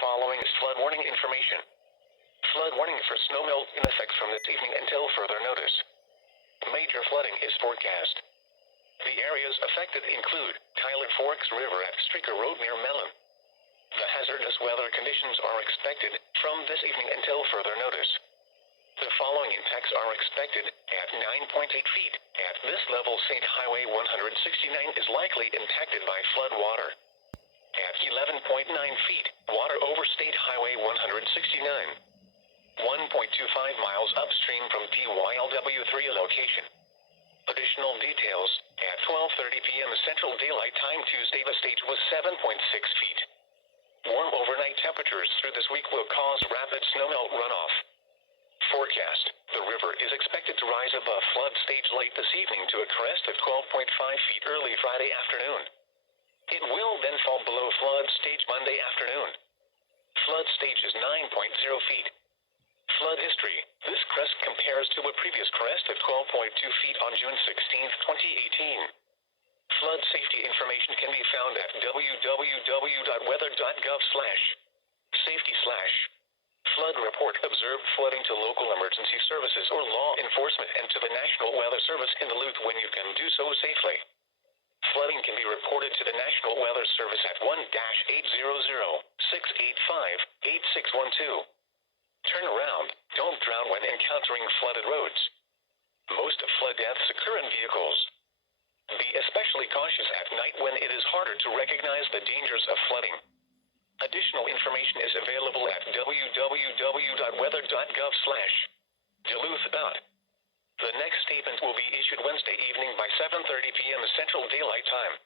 following is flood warning information. Flood warning for snowmelt in effect from this evening until further notice. Major flooding is forecast. The areas affected include Tyler Forks River at Streaker Road near Mellon. The hazardous weather conditions are expected from this evening until further notice. The following impacts are expected at 9.8 feet. At this level, State Highway 169 is likely impacted by flood water. At 11.9 feet, water over State Highway 169. 1.25 miles upstream from TYLW3 location. Additional details, at 12:30 p.m. Central Daylight Time Tuesday, the stage was 7.6 feet. Warm overnight temperatures through this week will cause rapid snowmelt runoff. Forecast, the river is expected to rise above flood stage late this evening to a crest of 12.5 feet early Friday afternoon. It will then fall below flood stage Monday afternoon. Flood stage is 9.0 feet. Flood history, this crest compares to a previous crest of 12.2 feet on June 16, 2018. Flood safety information can be found at www.weather.gov/safety/flood report. Observed flooding to local emergency services or law enforcement and to the National Weather Service in Duluth when you can do so safely. Flooding can be reported to the National Weather Service at 1-800-685-8612. Turn around, don't drown when encountering flooded roads. Most flood deaths occur in vehicles. Be especially cautious at night when it is harder to recognize the dangers of flooding. Additional information is available at www.weather.gov/Duluth. The next statement will be issued Wednesday evening by 7:30 p.m. Central Daylight Time.